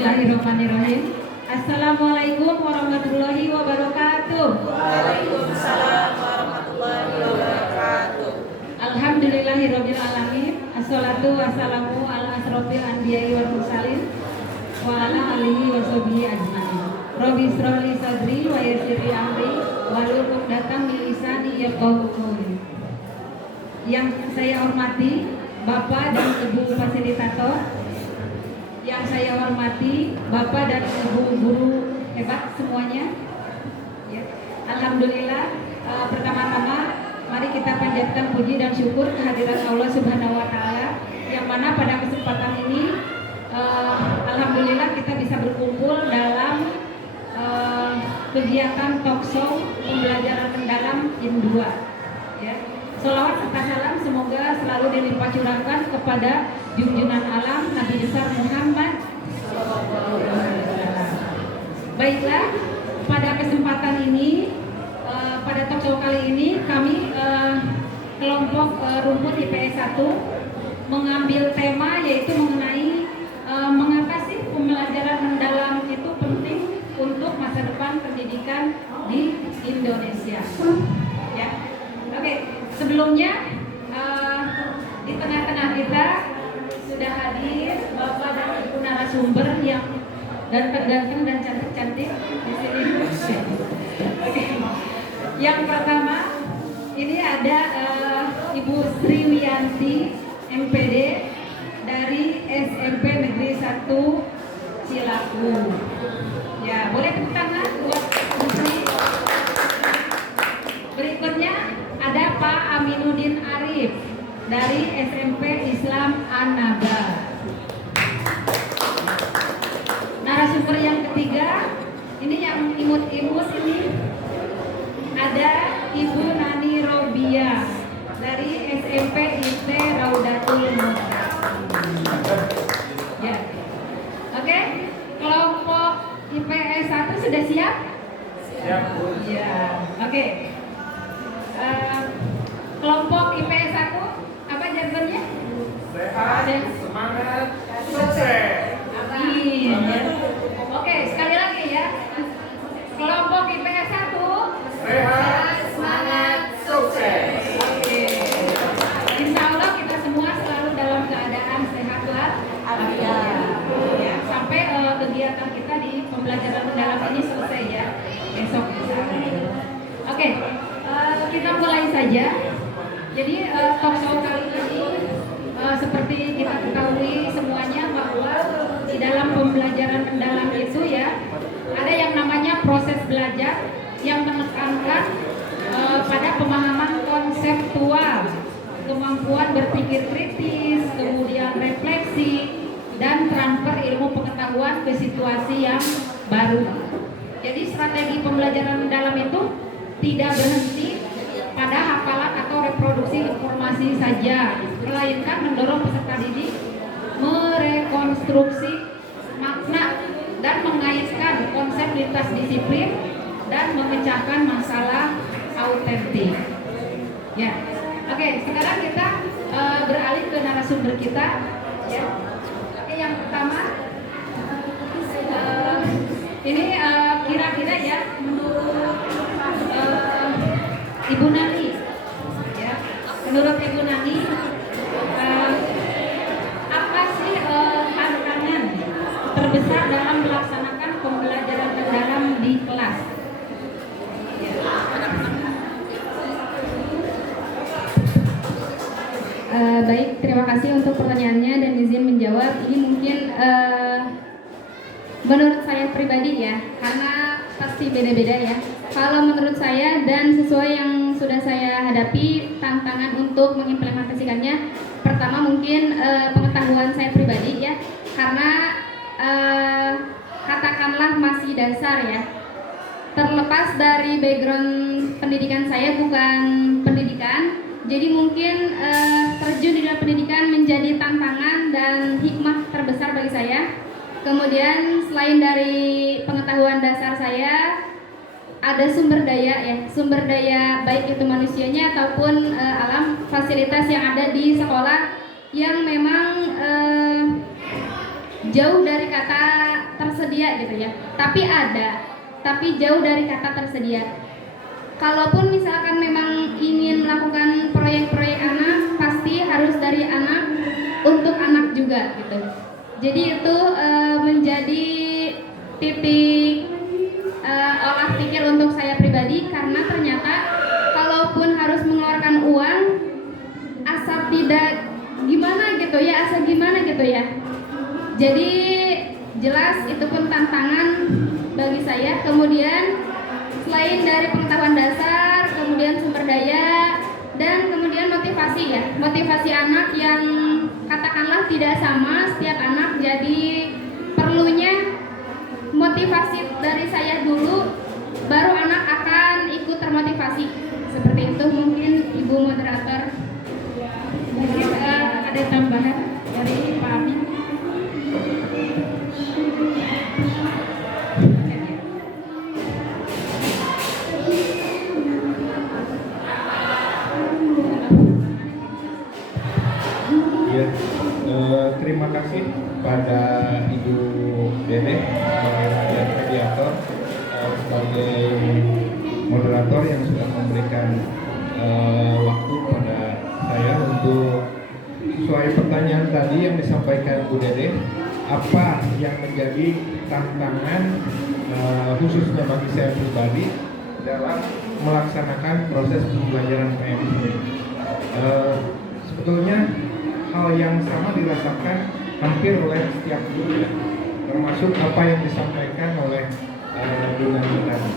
Bismillahirrahmanirrahim. Assalamualaikum warahmatullahi wabarakatuh. Waalaikumsalam warahmatullahi wabarakatuh. Alhamdulillahirabbil alamin. Assalatu wassalamu ala asrofil anbiya'i wal mursalin wa ala alihi wa sahbihi ajmain. Rabbi ishrah li sadri wa yassir li amri wahlul 'uqdatam min lisani yafqahu qawli. Yang saya hormati Bapak dan Ibu fasilitator, yang saya hormati Bapak dan Ibu guru hebat semuanya. Ya. Alhamdulillah, pertama-tama mari kita panjatkan puji dan syukur kehadiran Allah Subhanahu wa taala yang mana pada kesempatan ini alhamdulillah kita bisa berkumpul dalam kegiatan talkshow pembelajaran mendalam IN 2. Ya. Sholawat serta salam semoga selalu dilimpah curahkan kepada junjungan alam Nabi besar Muhammad. Baiklah, pada kesempatan ini, pada talkshow kali ini kami kelompok rumput IPS 1 mengambil tema yaitu mengenai mengapa sih pembelajaran mendalam itu penting untuk masa depan pendidikan di Indonesia. Ya, oke. Sebelumnya di tengah-tengah kita sudah hadir Bapak dan Ibu narasumber yang ganteng dan cantik-cantik di sini. Oke. Yang pertama ini ada Ibu Sri Wiyanti MPD dari SMP Negeri 1 Cilaku. Ya, boleh tepuk tangan buat Ibu Sri. Berikutnya ada Pak Aminuddin Arif dari SMP Islam An-Naba. Narasumber yang ketiga, ini yang imut-imut ini ada Ibu Nani Robia dari SMP IT Raudatul Muta. Ya. Oke, kelompok IPS 1 sudah siap? Siap, Bu. Ya. Oke. Kelompok IPS 1 apa jargonnya? Sehat, semangat, sukses. Amin. Ya. Oke, sekali lagi ya. Kelompok IPS 1 Sehat, semangat, sukses. Oke. Insya Allah kita semua selalu dalam keadaan sehat walafiat. Ya, sampai kegiatan kita di pembelajaran mendalam ini selesai ya. Besok insya Allah. Oke. Kita mulai saja. Jadi talkshow kali ini seperti kita ketahui semuanya bahwa di dalam pembelajaran mendalam itu ya ada yang namanya proses belajar yang menekankan pada pemahaman konseptual, kemampuan berpikir kritis, kemudian refleksi dan transfer ilmu pengetahuan ke situasi yang baru. Jadi strategi pembelajaran mendalam itu tidak berhenti pada hafalan atau reproduksi informasi saja, melainkan mendorong peserta didik merekonstruksi makna dan mengaitkan konsep lintas disiplin dan memecahkan masalah autentik. Ya, oke. Sekarang kita beralih ke narasumber kita. Ya, oke. Yang pertama, ini kira-kira ya menurut Ibu Nani, ya, menurut Ibu Nani, apa sih tantangan terbesar dalam melaksanakan pembelajaran mendalam di kelas? Ya. Baik, terima kasih untuk pertanyaannya dan izin menjawab. Ini mungkin menurut saya pribadi ya, karena pasti beda-beda ya. Kalau menurut saya dan sesuai yang sudah saya hadapi, tantangan untuk mengimplementasikannya, pertama mungkin pengetahuan saya pribadi ya, karena katakanlah masih dasar ya. Terlepas dari background pendidikan saya bukan pendidikan, jadi mungkin terjun di dalam pendidikan menjadi tantangan dan hikmah terbesar bagi saya. Kemudian selain dari pengetahuan dasar saya, ada sumber daya baik itu manusianya ataupun alam, fasilitas yang ada di sekolah yang memang jauh dari kata gitu ya. Tapi jauh dari kata tersedia. Kalaupun misalkan memang ingin melakukan proyek-proyek anak, pasti harus dari anak untuk anak juga gitu. Jadi itu menjadi titik olah pikir untuk saya pribadi, karena ternyata kalaupun harus mengeluarkan uang asal tidak gimana gitu ya. Jadi jelas itu pun tantangan bagi saya. Kemudian selain dari pengetahuan dasar, kemudian sumber daya, dan kemudian motivasi anak yang katakanlah tidak sama setiap anak. Jadi perlunya motivasi dari saya dulu, baru anak akan ikut termotivasi. Seperti itu mungkin Ibu Moderator. Mungkin ada tambahan dari Pak Amin. Ya, terima kasih pada Ibu Dede sebagai mediator, sebagai moderator yang sudah memberikan waktu pada saya untuk sesuai pertanyaan tadi yang disampaikan Bu Dede, apa yang menjadi tantangan khususnya bagi saya pribadi dalam melaksanakan proses pembelajaran PM ini. Sebetulnya hal yang sama dirasakan hampir oleh setiap guru ya, termasuk apa yang disampaikan oleh Bu Nani tadi.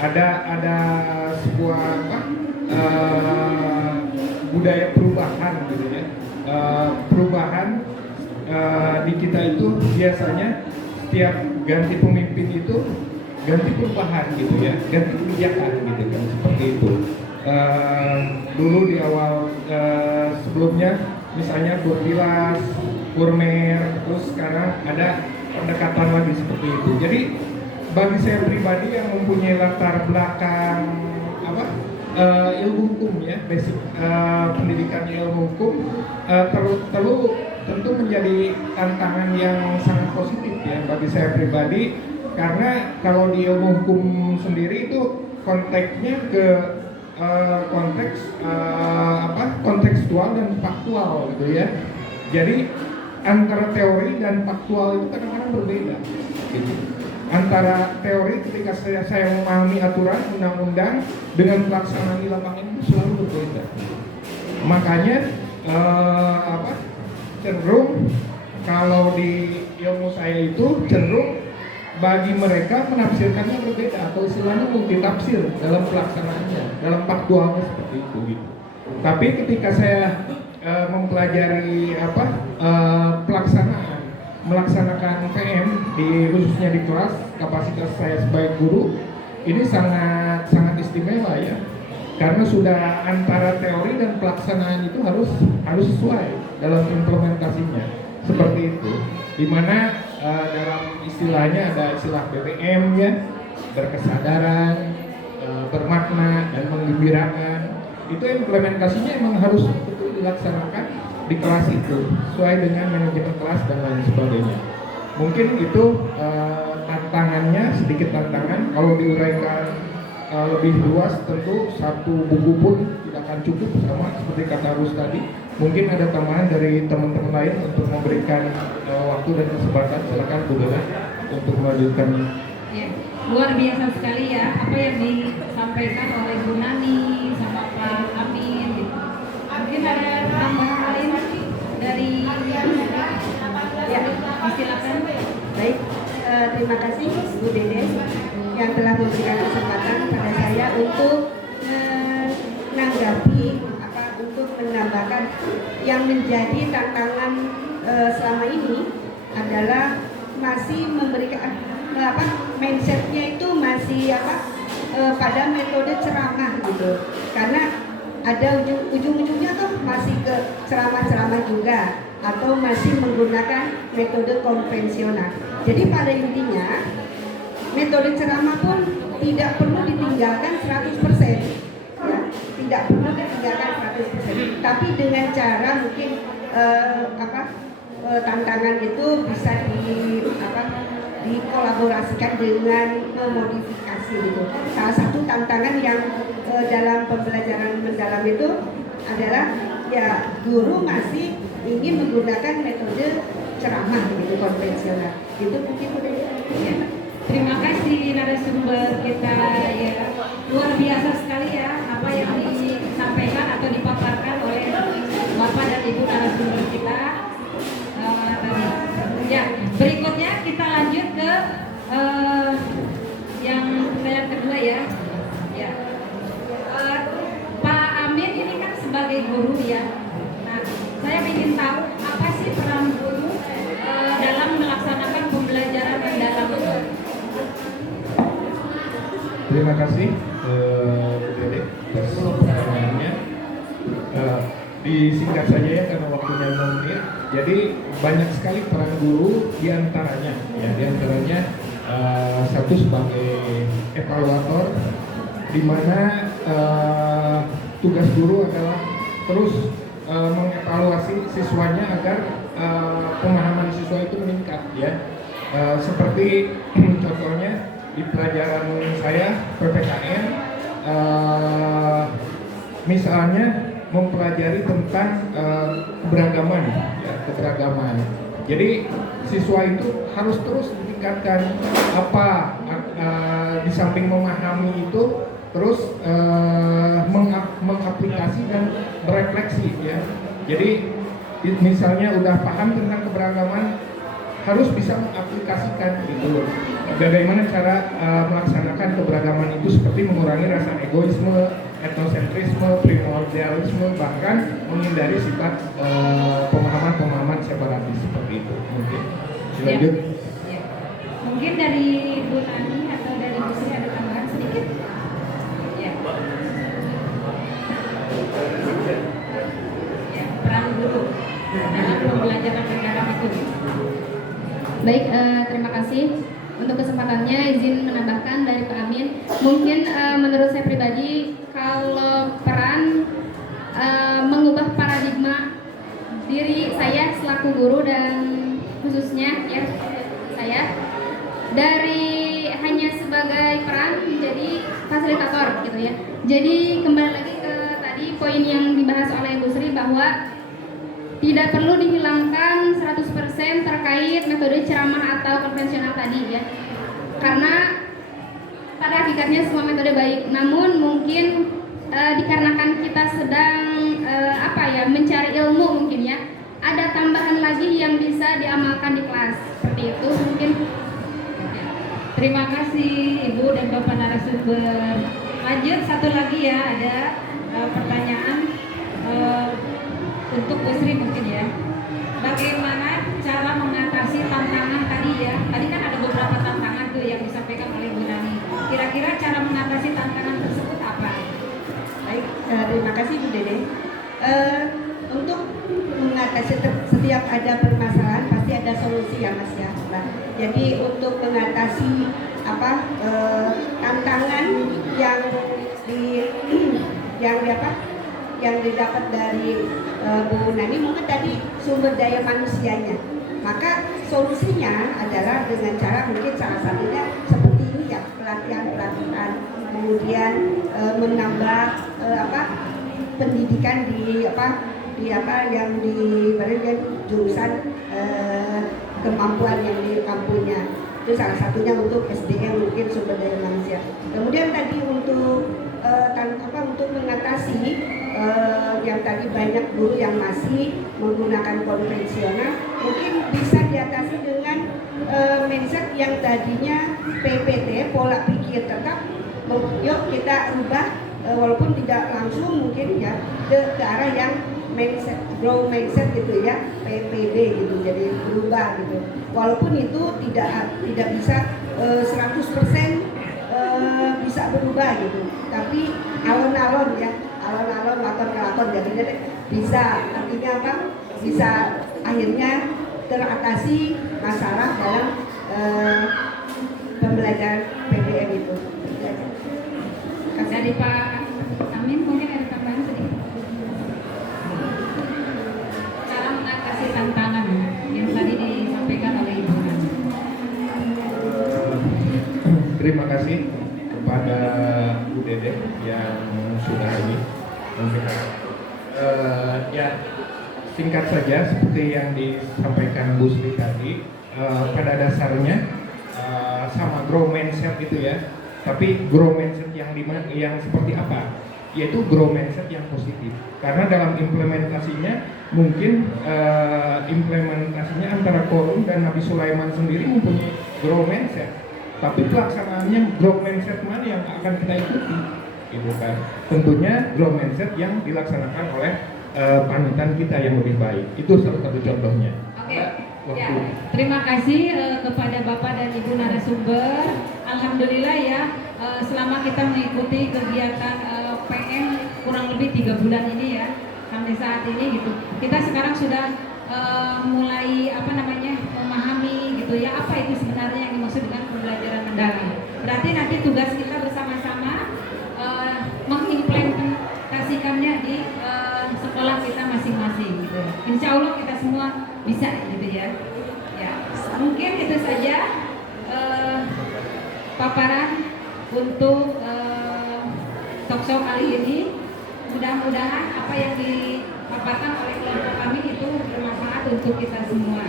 Ada sebuah budaya perubahan gitu ya. Perubahan di kita itu biasanya setiap ganti pemimpin itu ganti perubahan gitu ya, ganti kebijakan gitu kan, seperti itu. Dulu di awal sebelumnya misalnya Kurtilas, Kurmer, terus sekarang ada pendekatan lagi seperti itu. Jadi bagi saya pribadi yang mempunyai latar belakang ilmu hukum ya, basic pendidikan ilmu hukum, tentu menjadi tantangan yang sangat positif ya bagi saya pribadi, karena kalau di ilmu hukum sendiri itu konteksnya ke kontekstual dan faktual gitu ya. Jadi antara teori dan faktual itu kadang-kadang berbeda gitu. Antara teori ketika saya memahami aturan undang-undang dengan pelaksanaan di lapangan itu selalu berbeda. Makanya cenderung kalau di ilmu saya itu cenderung bagi mereka menafsirkannya berbeda, atau istilahnya multitafsir dalam pelaksanaannya, dalam faktualnya seperti itu gitu. Tapi ketika saya mempelajari melaksanakan PM khususnya di kelas, kapasitas saya sebagai guru ini sangat istimewa ya, karena sudah antara teori dan pelaksanaan itu harus sesuai dalam implementasinya seperti itu, dimana dalam istilahnya ada istilah BBM ya, berkesadaran, bermakna dan menggembirakan. Itu implementasinya memang harus betul dilaksanakan di kelas itu sesuai dengan manajemen kelas dan lain sebagainya. Mungkin itu tantangannya, sedikit tantangan. Kalau diuraikan lebih luas, tentu satu buku pun tidak akan cukup, sama seperti kata Rus tadi. Mungkin ada tambahan dari teman-teman lain untuk memberikan waktu dan kesempatan. Silakan Bu Dela untuk melanjutkan. Ya, luar biasa sekali ya apa yang disampaikan oleh Bu Nani sama Pak Amin gitu. Mungkin ada tambahan lain dari Ya, silakan. baik. Terima kasih Bu Dede yang telah memberikan kesempatan pada saya untuk menanggapi untuk menambahkan yang menjadi tantangan selama ini adalah masih memberikan mindsetnya itu masih pada metode ceramah gitu, karena ada ujung-ujungnya tuh masih ke ceramah-ceramah juga, atau masih menggunakan metode konvensional. Jadi pada intinya metode ceramah pun tidak perlu ditinggalkan 100%, ya, tidak perlu ditinggalkan 100%. Tapi dengan cara mungkin tantangan itu bisa dikolaborasikan mengkolaborasikan dengan memodifikasi gitu. Salah satu tantangan yang dalam pembelajaran mendalam itu adalah ya guru masih ingin menggunakan metode ceramah gitu konvensional. Itu mungkin udah ya. Terima kasih narasumber kita ya, luar biasa sekali ya apa yang disampaikan atau dipaparkan oleh Bapak dan Ibu narasumber kita tadi. Ya, berikutnya kita lanjut ke yang kedua ya. Ya. Pak Amin ini kan sebagai guru ya. Nah, saya ingin tahu apa sih peran guru dalam melaksanakan pembelajaran mendalam itu. Terima kasih Bu Dede atas pertanyaannya. Disingkat saja ya karena waktunya 5 menit. Jadi banyak sekali peran guru diantaranya satu sebagai evaluator, di mana tugas guru adalah terus mengevaluasi siswanya agar pemahaman siswa itu meningkat ya. Seperti contohnya di pelajaran saya PPKN, misalnya mempelajari tentang keberagaman ya, keberagaman. Jadi siswa itu harus terus ditingkatkan di samping memahami itu terus mengaplikasi dan berefleksi ya. Jadi misalnya udah paham tentang keberagaman, harus bisa mengaplikasikan gitu. Bagaimana cara melaksanakan keberagaman itu seperti mengurangi rasa egoisme, etnosentrisme, primordialisme, bahkan menghindari sifat pemahaman separatis seperti itu. Mungkin lanjut. Ya. Mungkin dari Bu Nani atau dari Bu Sri ada tambahan sedikit. Ya. Ya, peran guru dalam pembelajaran mendalam itu. Baik, terima kasih untuk kesempatannya. Izin menambahkan dari Pak Amin. Mungkin menurut saya pribadi, kalau peran mengubah paradigma diri saya selaku guru dan khususnya ya saya dari hanya sebagai peran menjadi fasilitator gitu ya. Jadi kembali lagi ke tadi poin yang dibahas oleh Bu Sri bahwa tidak perlu dihilangkan 100% terkait metode ceramah atau konvensional tadi ya. Karena pada hakikatnya semua metode baik, namun mungkin dikarenakan kita sedang mencari ilmu mungkin ya, ada tambahan lagi yang bisa diamalkan di kelas. Seperti itu mungkin. Terima kasih Ibu dan Bapak narasumber. Lanjut satu lagi ya, ada pertanyaan untuk Bu Sri mungkin ya. Bagaimana cara mengatasi tantangan tadi ya? Tadi kan ada beberapa tantangan tuh yang disampaikan oleh Bu Nani. Kira-kira cara mengatasi tantangan tersebut apa? Baik, terima kasih Bu Dede. Untuk mengatasi setiap ada permasalahan pasti ada solusi ya Mas ya. Nah, jadi untuk mengatasi tantangan yang didapat dari Bu Nani, mungkin tadi sumber daya manusianya. Maka solusinya adalah dengan cara mungkin salah satunya seperti ini ya, pelatihan, kemudian menambah pendidikan yang diberikan jurusan kemampuan yang dikampunya. Itu salah satunya untuk SDM mungkin sumber daya manusia. Kemudian tadi untuk mengatasi yang tadi banyak guru yang masih menggunakan konvensional, mungkin bisa diatasi dengan mindset yang tadinya PPT, pola pikir tetap. Yuk kita rubah walaupun tidak langsung mungkin ya ke arah yang mindset, grow mindset gitu ya, PPD gitu, jadi berubah gitu. Walaupun itu tidak bisa 100% bisa berubah gitu, tapi alon-alon ya, alon-alon lakon-lakon jadi bisa, artinya apa? Bisa akhirnya teratasi masalah dalam pembelajaran PPM itu. Dari Pak Amin mungkin ada tambahan sedikit. Cara mengatasi tantangan yang tadi disampaikan oleh Ibu Nani. terima kasih kepada Bu Dede yang sudah ini memberikan. Ya, singkat saja seperti yang disampaikan Bu Sri tadi, pada dasarnya sama grow mindset gitu ya. Tapi grow mindset yang seperti apa? Yaitu grow mindset yang positif. Karena dalam implementasinya mungkin implementasinya antara Korun dan Nabi Sulaiman sendiri mempunyai grow mindset. Tapi pelaksanaannya grow mindset mana yang akan kita ikuti? Gitu kan. Tentunya grow mindset yang dilaksanakan oleh panutan kita yang lebih baik. Itu salah satu contohnya. Oke. Ya, terima kasih kepada Bapak dan Ibu narasumber. Alhamdulillah ya, selama kita mengikuti kegiatan PM kurang lebih 3 bulan ini ya, sampai saat ini gitu, kita sekarang sudah mulai memahami gitu ya, apa itu sebenarnya yang dimaksud dengan pembelajaran mendalam. Berarti nanti tugas kita bersama-sama mengimplementasikannya di sekolah kita masing-masing gitu. Insya Allah kita semua bisa gitu ya. Ya, mungkin itu saja paparan untuk talkshow kali ini. Mudah-mudahan apa yang dipaparkan oleh kelompok kami itu bermanfaat untuk kita semua.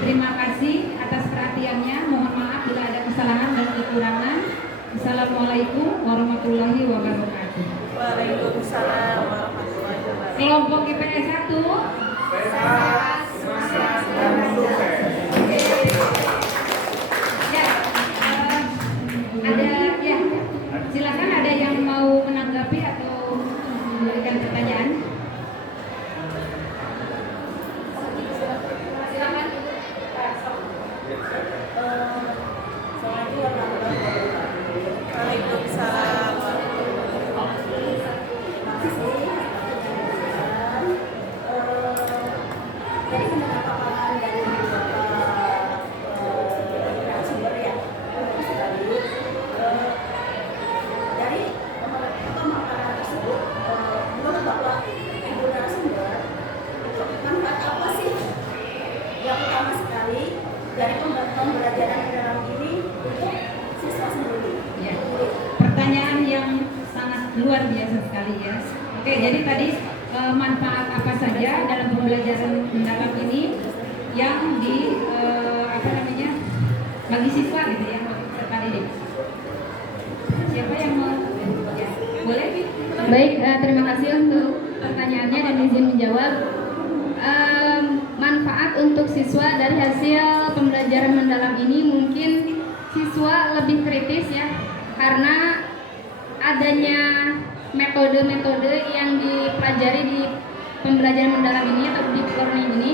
Terima kasih atas perhatiannya. Mohon maaf bila ada kesalahan dan kekurangan. Assalamualaikum warahmatullahi wabarakatuh. Waalaikumsalam warahmatullahi wabarakatuh. Kelompok IPS 1. Sehat, semangat, dan sukses. Ya, silakan ada yang mau menanggapi atau memberikan pertanyaan. Silakan. Waalaikumsalam. Jadi mendengar paparan dari narasumber ya, bagus sekali. Dari pemaparan tersebut, menurut Bapak Ibu narasumber, manfaat apa sih yang utama sekali dari pembelajaran mendalam ini untuk siswa sendiri? Ya, pertanyaan yang sangat luar biasa sekali ya. Oke, jadi tadi manfaat apa saja dalam pembelajaran mendalam ini yang bagi siswa gitu ya, peserta didik. Siapa yang mau? Ya, boleh? Baik, terima kasih untuk pertanyaannya dan izin menjawab. Manfaat untuk siswa dari hasil pembelajaran mendalam ini mungkin siswa lebih kritis ya, karena adanya metode-metode yang dipelajari di pembelajaran mendalam ini atau deep learning ini,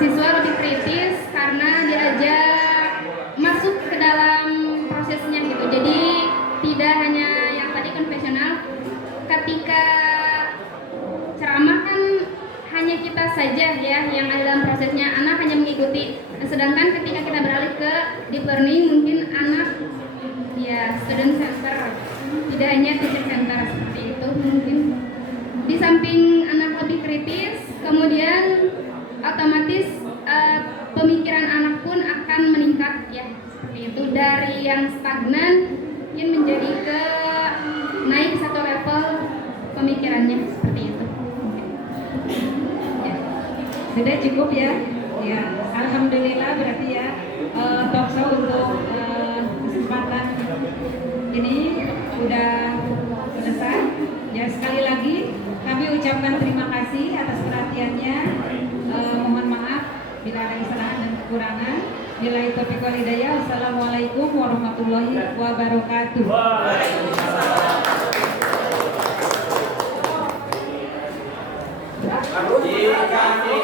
siswa lebih kritis karena diajak masuk ke dalam prosesnya gitu. Jadi tidak hanya yang tadi konvensional, ketika ceramah kan hanya kita saja ya yang ada dalam prosesnya, anak hanya mengikuti. Sedangkan ketika kita beralih ke deep learning, mungkin anak ya student center, tidak hanya teacher center seperti itu. Mungkin di samping anak lebih kritis, kemudian otomatis pemikiran anak pun akan meningkat ya, seperti itu, dari yang stagnan mungkin menjadi ke naik satu level pemikirannya, seperti itu. Ya. Sudah cukup ya. Ya, alhamdulillah berarti ya talkshow untuk kesempatan ini sudah selesai. Ya, sekali lagi kami ucapkan terima kasih atas perhatiannya. Mohon maaf bila ada kesalahan dan kekurangan. Billahi taufiq wal hidayah. Wassalamualaikum warahmatullahi wabarakatuh. Jika